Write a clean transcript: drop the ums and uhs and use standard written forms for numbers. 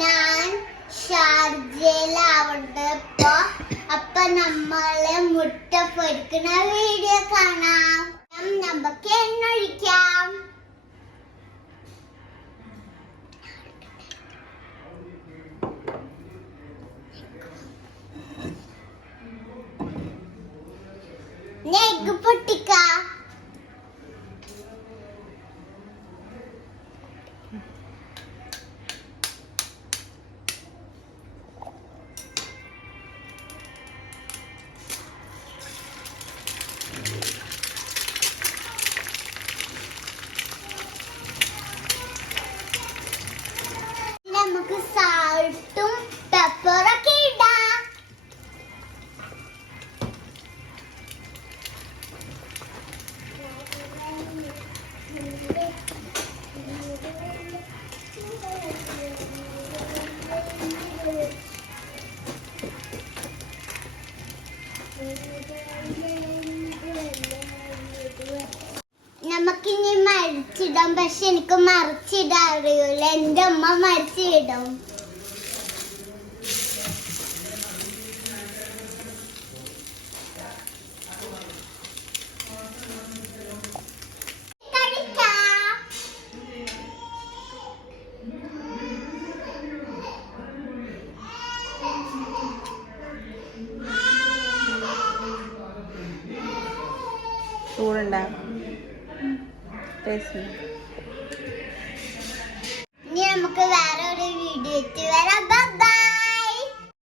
ഞാൻ ഷാർജയിലാവുണ്ട് അപ്പൊ നമ്മള് മുട്ട പൊരിക്കുന്ന വീഡിയോ കാണാം. നമുക്ക് എണ്ണൊഴിക്കാം. എഗ്ഗ് പൊട്ടിക്കാം. നമുക്ക് സാൾട്ടും പെപ്പറൊക്കെ ഇടാം. നമുക്കിനി മരിച്ചിടാം. പക്ഷെ എനിക്ക് മറിച്ചിടാൻ അറിയൂല. എൻ്റെ അമ്മ മരിച്ചിടും. ചൂടുണ്ടാകും. ഇനി നമുക്ക് വേറെ ഒരു വീഡിയോ വരാം.